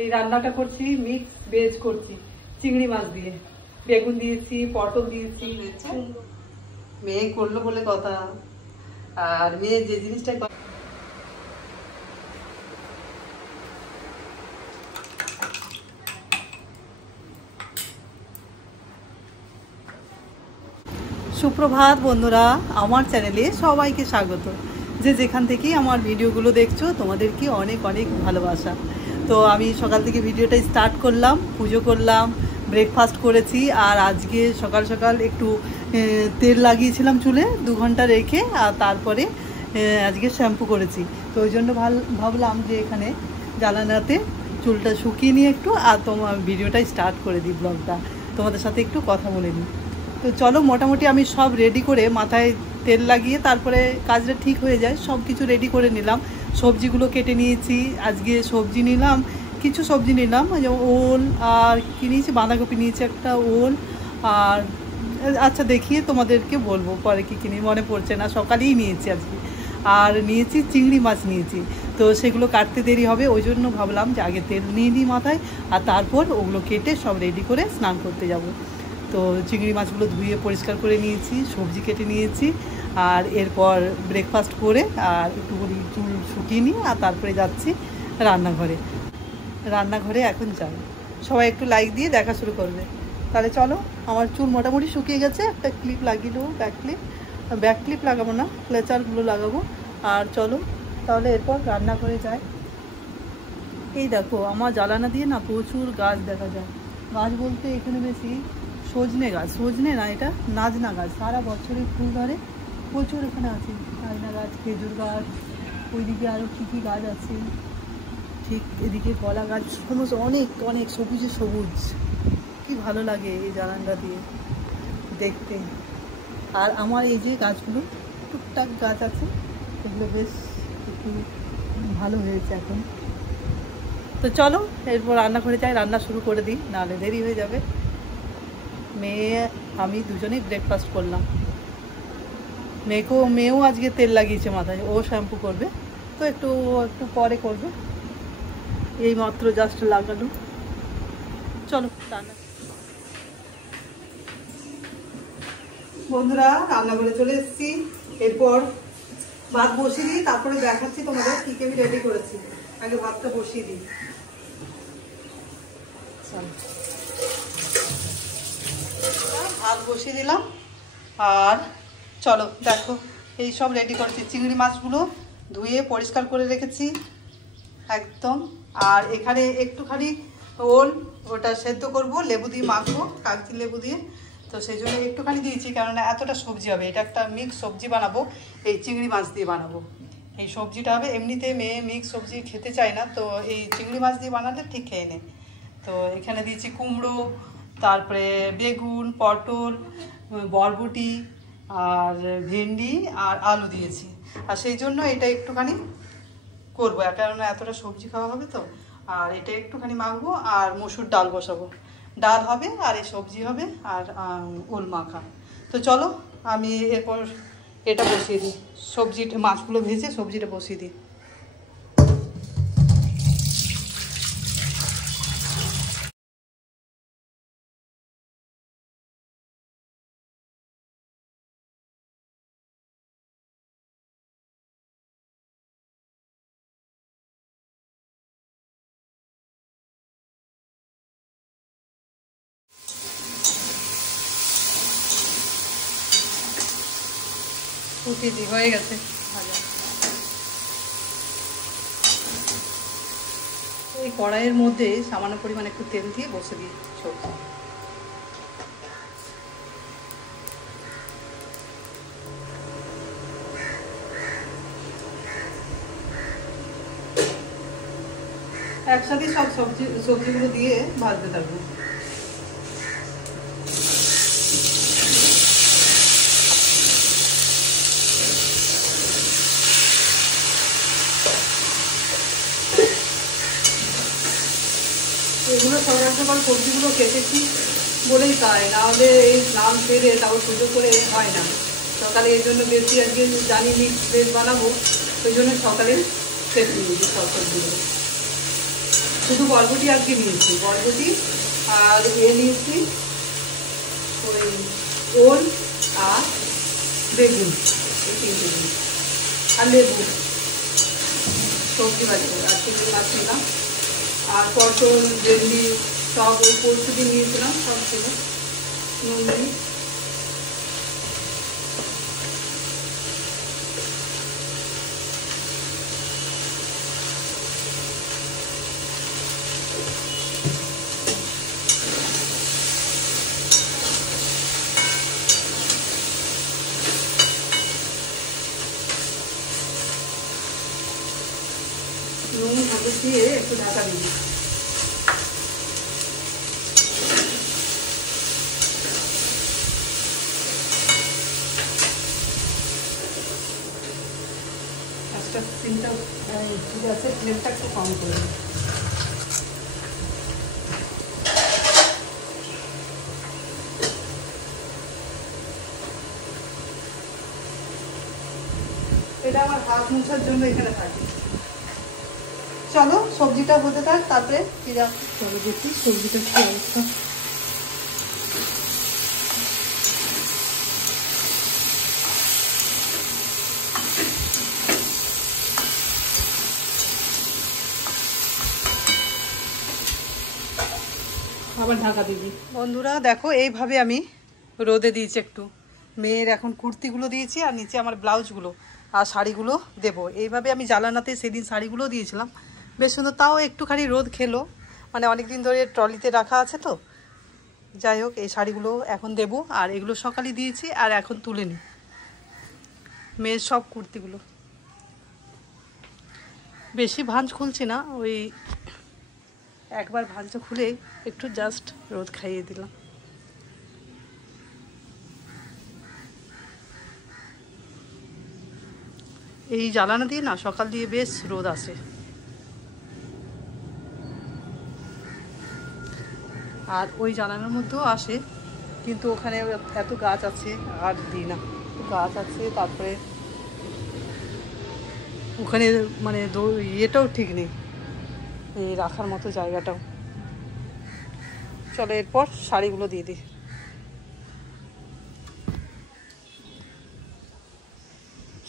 এই রান্নাটা করছি মিক্স ভেজ করছি, চিংড়ি মাছ দিয়ে বেগুন দিয়েছি, পটল দিয়েছি। মেয়ে করলো বলে কথা, আর মেয়ে যে জিনিসটা সুপ্রভাত বন্ধুরা, আমার চ্যানেলে সবাইকে স্বাগত। যে যেখান থেকেই আমার ভিডিওগুলো দেখছো তোমাদেরকে অনেক অনেক ভালোবাসা। তো আমি সকাল থেকে ভিডিওটা স্টার্ট করলাম, পুজো করলাম, ব্রেকফাস্ট করেছি, আর আজকে সকাল সকাল একটু তেল লাগিয়েছিলাম চুলে 2 ঘন্টা রেখে, আর তারপরে আজকে শ্যাম্পু করেছি। তো ওই জন্য ভাবলাম যে এখানে জানালাতে চুলটা শুকিয়ে নিয়ে একটু আর তোমার ভিডিওটা স্টার্ট করে দিই, ব্লগটা তোমাদের সাথে একটু কথা বলে নিই। তো চলো, মোটামুটি আমি সব রেডি করে মাথায় তেল লাগিয়ে তারপরে কাজটা ঠিক হয়ে যায়, সব কিছু রেডি করে নিলাম। সবজিগুলো কেটে নিয়েছি, আজকে সবজি নিলাম, কিছু সবজি নিলাম, ওল আর কি নিয়েছি, বাঁধাকপি নিয়েছি একটা, ওল আর আচ্ছা দেখিয়ে তোমাদেরকে বলবো পরে কী কিনি, মনে পড়ছে না, সকালেই নিয়েছি আজকে। আর নিয়েছি চিংড়ি মাছ নিয়েছি, তো সেগুলো কাটতে দেরি হবে, ওই জন্য ভাবলাম যে আগে তেল নিয়ে নিই মাথায়, আর তারপর ওগুলো কেটে সব রেডি করে স্নান করতে যাব। তো চিংড়ি মাছগুলো ধুয়ে পরিষ্কার করে নিয়েছি, সবজি কেটে নিয়েছি, আর এরপর ব্রেকফাস্ট করে আর একটু চুল শুকিয়ে নিয়ে আর তারপরে যাচ্ছি রান্নাঘরে এখন যাই। সবাই একটু লাইক দিয়ে দেখা শুরু করবে। তাহলে চলো, আমার চুল মোটামুটি শুকিয়ে গেছে, একটা ক্লিপ লাগিয়ে দেবো, ব্যাক ক্লিপ লাগাবো না, ক্লেচারগুলো লাগাবো। আর চলো তাহলে এরপর রান্নাঘরে যাই। এই দেখো আমার জানালা দিয়ে না প্রচুর গাছ দেখা যায়। গাছ বলতে এখানে বেশি সজনে গাছ, সজনে না, এটা নাজনা গাছ, সারা বছরই ফুল ধরে, প্রচুর এখানে আছে। নাজনা গাছ, খেজুর গাছ, ওইদিকে আরও কী কী গাছ আছে, ঠিক এদিকে কলা গাছ, সমস্ত অনেক অনেক সবুজে সবুজ, কি ভালো লাগে এই জানালা দিয়ে দেখতে। আর আমার এই যে গাছগুলো টুকটাক গাছ আছে, এগুলো বেশ একটু ভালো হয়েছে এখন। তো চলো এরপর রান্নাঘরে যাই, রান্না শুরু করে দিই, নাহলে দেরি হয়ে যাবে। মেয়ে আমি দুজনেই ব্রেকফাস্ট করলাম। মেয়েও আজকে তেল লাগিয়েছে মাথায়, ও শ্যাম্পু করবে, তো একটু পরে করবে, এই মাত্র জাস্ট লাগালো। চলো রান্না। বন্ধুরা রান্নাঘরে চলে এসেছি, এরপর ভাত বসিয়ে দিই, তারপরে দেখাচ্ছি তোমাদের কি কি আমি রেডি করেছি। আগে ভাতটা বসিয়ে দিই। ভাত বসিয়ে দিলাম, আর চলো দেখো এই সব রেডি করেছি। চিংড়ি মাছগুলো ধুয়ে পরিষ্কার করে রেখেছি একদম, আর এখানে একটুখানি ওল, ওটা সেদ্ধ করব, লেবু দিয়ে মাখবো, কাগজি লেবু দিয়ে, তো সেই জন্য একটুখানি দিয়েছি, কেননা এতটা সবজি হবে, এটা একটা মিক্স সবজি বানাবো, এই চিংড়ি মাছ দিয়ে বানাবো। এই সবজিটা হবে, এমনিতে মেয়ে মিক্স সবজি খেতে চায় না, তো এই চিংড়ি মাছ দিয়ে বানালে ঠিক খেয়ে নেয়। তো এখানে দিয়েছি কুমড়ো, তারপরে বেগুন, পটল, বরবটি আর ভেন্ডি আর আলু দিয়েছি, আর সেই জন্য এটা একটুখানি করবো, কেননা এতটা সবজি খাওয়া হবে তো। আর এটা একটুখানি মাখবো, আর মসুর ডাল বসাবো, ডাল হবে আর এই সবজি হবে, আর ওল মাখা। তো চলো আমি এরপর এটা বসিয়ে দিই, সবজিটা, মাছগুলো ভেজে সবজিটা বসিয়ে দিই। উঠিয়ে দিই, হয়ে গেছে ভাজা। এই কড়াইয়ের মধ্যে সামান্য পরিমাণে একটু তেল দিয়ে বসে দিই সবজি। একসাথে সব সবজিগুলো দিয়ে ভাজতে থাকবো। এগুলো সকাল সকাল সবজিগুলো কেটেছি বলেই তাই, নাহলে এই স্নান সেরে তাও পুজো করে হয় না সকালে, এই জন্য বেশি আজকে জানি মিক্স ভেজ বানাবো, ওই জন্য সকালে কেটে নিয়েছি সব সবজিগুলো। শুধু বরবটি আজকে নিয়েছি, বরবটি আর নিয়েছি ওই ওল আর বেগুন, এই 3টে জিনিস, আর লেবু, সবজি বাড়িতে আর চিংড়ি মাছ নিলাম, আর পটল ভেন্ডি সব ওই পরশু দিন নিয়েছিলাম, সব ছিল। নুন দিই, নুন হলুদ দিয়ে একটু ঢাকা দিই। আচ্ছা, সিমটা ঠিক আছে, ফ্লেমটা একটু কম করে দিই। এটা আমার হাত মোছার জন্য এখানে থাকে। চলো সবজিটা হতে থাক, তারপরে ফিরে আসি। চলো দেখি সবজিটা কি অবস্থা। আবার ঢাকা দিবি। বন্ধুরা দেখো, এইভাবে আমি রোদে দিয়েছি একটু। মেয়ের এখন কুর্তিগুলো দিয়েছি আর নিচে আমার ব্লাউজগুলো আর শাড়িগুলো দেবো। এইভাবে আমি জালানাতে সেদিন শাড়িগুলো দিয়েছিলাম, বেশ সুন্দর। তাও একটুখানি রোদ খেলো, মানে অনেক দিন ধরে ট্রলিতে রাখা আছে তো। যাই হোক, এই শাড়িগুলো এখন দেবো, আর এগুলো সকালে দিয়েছি আর এখন তুলে নিই মেয়ের সব কুর্তিগুলো। বেশি ভাঁজ খুলছি না, ওই একবার ভাঁজটা খুলে একটু জাস্ট রোদ খাইয়ে দিলাম। এই জ্বালানা দিয়ে না সকাল দিয়ে বেশ রোদ আসে। আর ওই জ্বালানার মধ্যেও আসে, কিন্তু ওখানে এত গাছ আছে আর দিই না। গাছ আছে, তারপরে ওখানে মানে ইয়েটাও ঠিক নেই, এই রাখার মতো জায়গাটাও। চলো এরপর শাড়িগুলো দিয়ে দিই।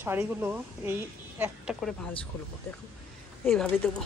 শাড়িগুলো এই একটা করে ভাঁজ খুলবো, দেখো এইভাবে দেবো।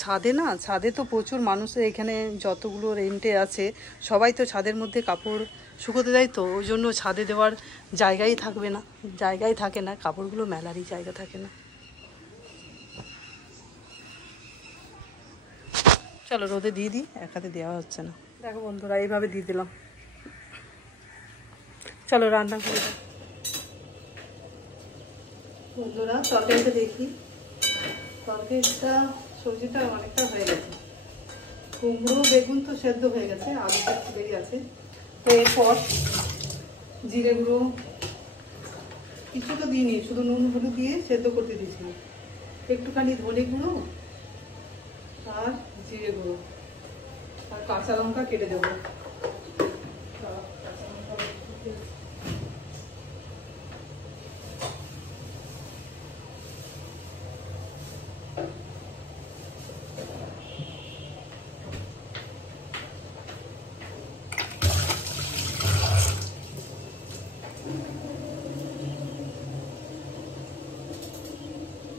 ছাদে না, ছাদে তো প্রচুর মানুষের, এখানে যতগুলো রেন্টে আছে সবাই তো ছাদের মধ্যে কাপড় শুকোতে দেয়, তো ওই জন্য ছাদে দেওয়ার জায়গাই থাকবে না, জায়গাই থাকে না, কাপড়গুলো মেলারই জায়গা থাকে না। চলো রোদে দিয়ে দিই, এক হাতে দেওয়া হচ্ছে না। দেখো বন্ধুরা, এইভাবে দিয়ে দিলাম। চলো রান্না করে দাও বন্ধুরা। তরকারিটা দেখি, তরকারিটা সবজিটা অনেকটা হয়ে গেছে। কুমড়ো বেগুন তো সেদ্ধ হয়ে গেছে, আলুটা ছিলেই আছে। তো এরপর জিরে গুঁড়ো কিছু তো দিইনি, শুধু নুন হলুদ দিয়ে সেদ্ধ করতে দিয়েছি। একটুখানি ধনে গুঁড়ো আর জিরে গুঁড়ো আর কাঁচা লঙ্কা কেটে দেবো।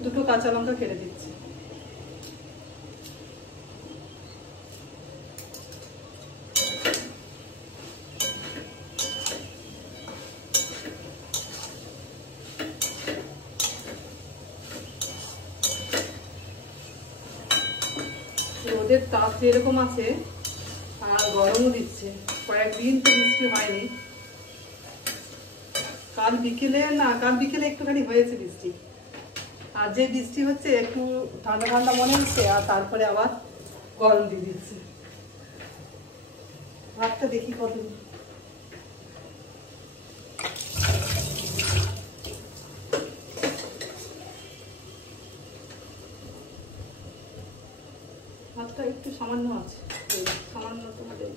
দুটো কাঁচা লঙ্কা কেটে দিচ্ছি। রোদের তাপ যেরকম আছে আর গরমও দিচ্ছে, কয়েকদিন তো বৃষ্টি হয়নি। কাল বিকেলে একটুখানি হয়েছে বৃষ্টি, আর যে বৃষ্টি হচ্ছে একটু ঠান্ডা ঠান্ডা মনে হচ্ছে, আর তারপরে আবার গরম দিয়ে দিচ্ছে। ভাতটা দেখি কত, ভাতটা একটু সামান্য আছে, সামান্য তোমাদের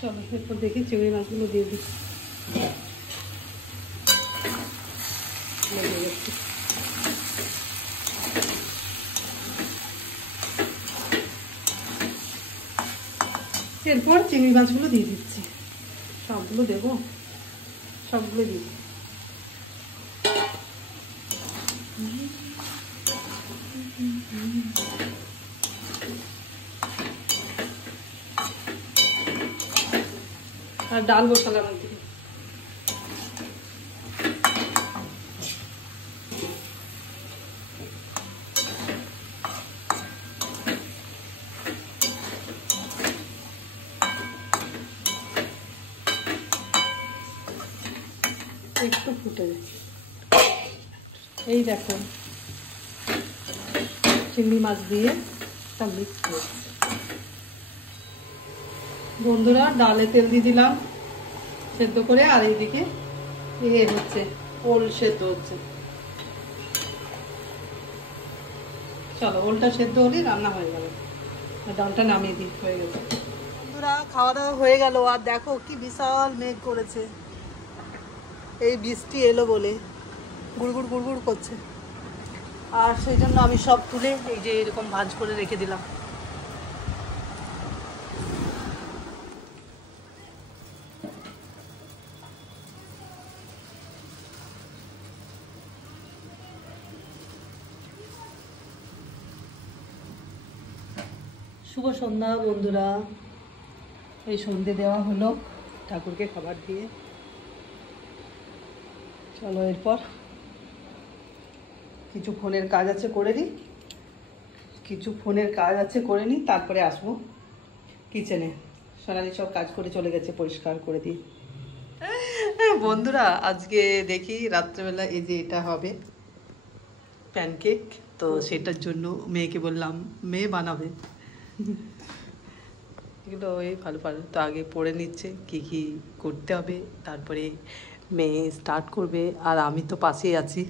চলো এরপর দেখি চিংড়ি মাছগুলো দিয়ে দিই। এরপর চিংড়ি মাছগুলো দিয়ে দিচ্ছি, সবগুলো দেবো, সবগুলো দিই। আর ডাল বসালাম একদিকে। একটু ফুটে যায়। এই দেখো চিংড়ি মাছ দিয়ে একটা মিক্স করে বন্ধুরা ডালে তেল দিয়ে দিলাম সেদ্ধ করে, আর এইদিকে হচ্ছে ওল সেদ্ধ হচ্ছে। চলো ওলটা সেদ্ধ হলেই রান্না হয়ে গেল, ডালটা নামিয়ে দিই, হয়ে গেল। বন্ধুরা খাওয়া দাওয়া হয়ে গেল, আর দেখো কি বিশাল মেঘ করেছে, এই বৃষ্টি এলো বলে গুড়গুড় গুড়গুড় করছে, আর সেই জন্য আমি সব তুলে এই যে এরকম ভাঁজ করে রেখে দিলাম। শুভ সন্ধ্যা বন্ধুরা, এই সন্ধে দেওয়া হলো ঠাকুরকে খাবার দিয়ে। চলো এরপর কিছু ফোনের কাজ আছে করে নিই, তারপরে আসবো কিচেনে। সোনালি সব কাজ করে চলে গেছে, পরিষ্কার করে দিই। বন্ধুরা আজকে দেখি রাত্রেবেলা এই যে এটা হবে প্যানকেক, তো সেটার জন্য মেয়েকে বললাম, মেয়ে বানাবে এগুলো ওই ভালো তো আগে পড়ে নিচ্ছে কি কি করতে হবে, তারপরে মেয়ে স্টার্ট করবে, আর আমি তো পাশেই আছি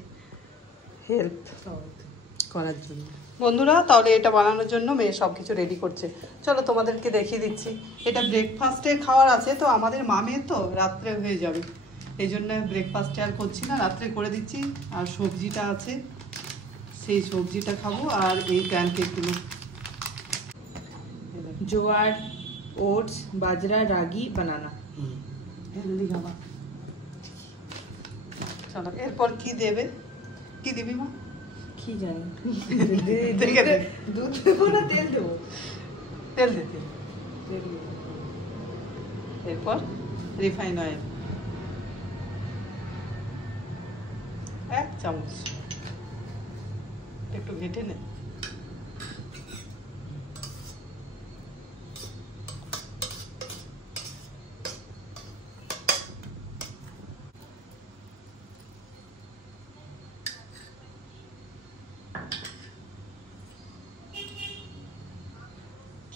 হেল্প করার জন্য। বন্ধুরা তাহলে এটা বানানোর জন্য মেয়ে সব কিছু রেডি করছে, চলো তোমাদেরকে দেখিয়ে দিচ্ছি। এটা ব্রেকফাস্টে খাওয়ার আছে, তো আমাদের মামের তো রাত্রে হয়ে যাবে, এই জন্য ব্রেকফাস্টে আর করছি না, রাত্রে করে দিচ্ছি। আর সবজিটা আছে, সেই সবজিটা খাবো, আর এই প্যানকেকগুলো জোয়ার, ওটস, বাজরা, রাগি, বানানা, হেলদি খাবার। চলো এরপর কি দেবে, কি দিবি মা? কি জানি, দুধ দেবো না তেল দেবো? তেল দিতে, এরপর রিফাইন অয়েল 1 চামচ, একটু ঘেটে নে।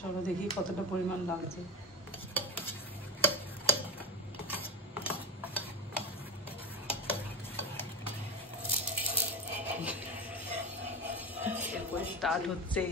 চলো দেখি কতটা পরিমাণ লাগছে। এরপর স্টার্ট হচ্ছে।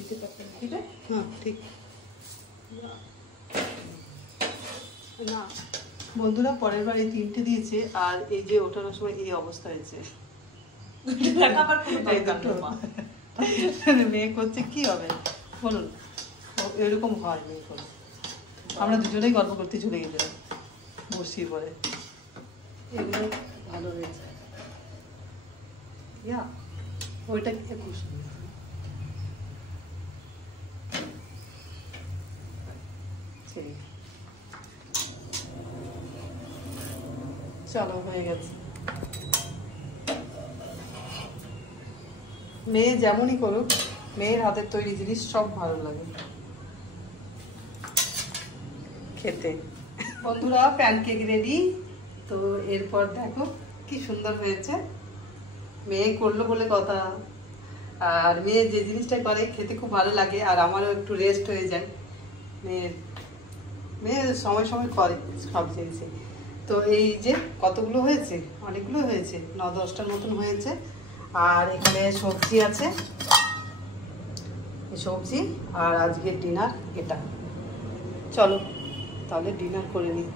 দিতে পারতেন এটা হ্যাঁ ঠিক না। বন্ধুরা পরের বার এই 3টে দিয়েছে, আর এই যে ওঠানোর সময় এই অবস্থা হয়েছে। মেয়ে করছে কি হবে বলুন, এরকম হয় মেয়ে করে। আমরা দুজনেই গল্প করতে চলে গেছিলাম বসিয়ে পরে, এগুলো ভালো হয়েছে। ওইটা 21 চলো হয়ে গেছে। মেয়ে যেমনই করুক, মেয়ের হাতের তৈরি জিনিস সব ভালো লাগে খেতে। বন্ধুরা প্যানকেক রেডি, তো এরপর দেখো কি সুন্দর হয়েছে। মেয়ে করলো বলে কথা। আর মেয়ে যে জিনিসটা করে খেতে খুব ভালো লাগে, আর আমারও একটু রেস্ট হয়ে যায়। মেয়ে সময় সময় করে সব জিনিসে। তো এই যে কতগুলো হয়েছে, অনেকগুলো হয়েছে, 9-10টার মতন হয়েছে। আর এখানে সবজি আছে, সবজি। আর আজকের ডিনার এটা। চলো তাহলে ডিনার করে নিই।